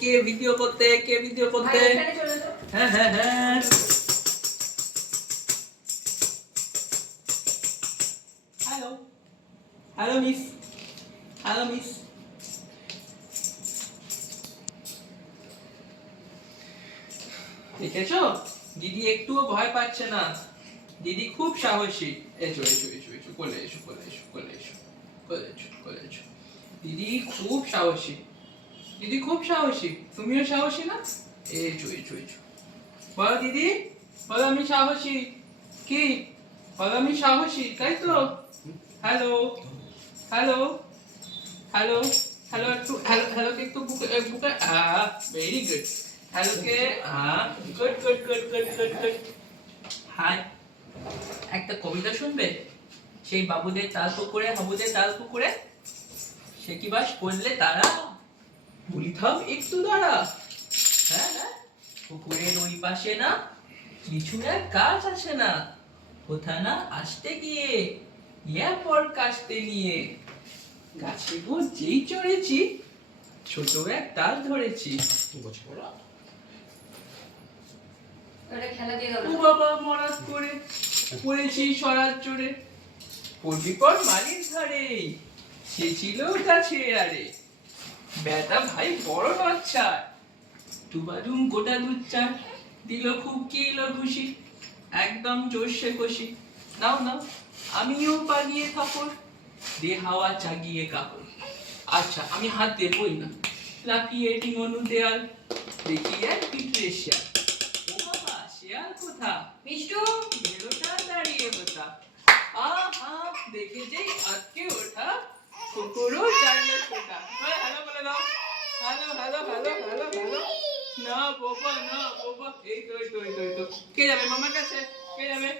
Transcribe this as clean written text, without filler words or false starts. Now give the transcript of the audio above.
কে video করতে হ্যাঁ হ্যাঁ হ্যাঁ হ্যালো হ্যালো মিস দেখেছো দিদি একটুও ভয় পাচ্ছে না, দিদি খুব সাহসী। এসো এসো এসো এসো কোলে এসো কোলে এসো কোলে এসো কোলে এসো কোলে এসো। দিদি খুব সাহসী, দিদি খুব সাহসী, তুমিও সাহসী না? এসো এসো এসো, বলো দিদি, বলো আমি সাহসী। কি বলো আমি সাহসী, তাই তো? হ্যালো হ্যালো হ্যালো হ্যালো একটু হ্যালো হ্যালোকে একটু বুকে বুকে ভেরি গুড। হ্যালোকে good good good good good good. Hi, একটা কবিতা শুনবে? সেই বাবুদের তাল পুকুরে হাবুদের তাল পুকুরে সে কি বাস করলে তারা, বলি থাম একটু দাঁড়া। হ্যাঁ হ্যাঁ, পুকুরের ওই পাশে না কিছু এক গাছ আসে না, কোথা না আসতে গিয়ে ইয়া পর কাশতে নিয়ে গাছে গো যেই চড়েছি ছোট এক ডাল ধরেছি। ও বাবা মরাত করে পড়েছি সরাত চড়ে, পড়বি পর মালির ধারে সে ছিল গাছে আরে, বেটা ভাই বড় লজ্জা টুবাডুম গোটা দুধ চা দিল খুব কিল খুশি, একদম জোরসে খুশি। নাও নাও আমিও পাগিয়ে কাপড় দে হাওয়া চাগিয়ে কাপড়। আচ্ছা আমি হাত দেবই না, লাফিয়ে টিঙনু দেয়াল দেখি এক পিঁপড়ে শিয়াল। ও বাবা শিয়াল কোথা মিষ্টু ভেলোটা দাঁড়িয়ে হোথা, আহা দেখে যেই আজকে ওঠা কুকুরও চাইলে ছোটা। হ্যালো বলে দাও, hello hello hello hello hello. না বাবা না বাবা, এই তো কে যাবে মামার কাছে, কে যাবে?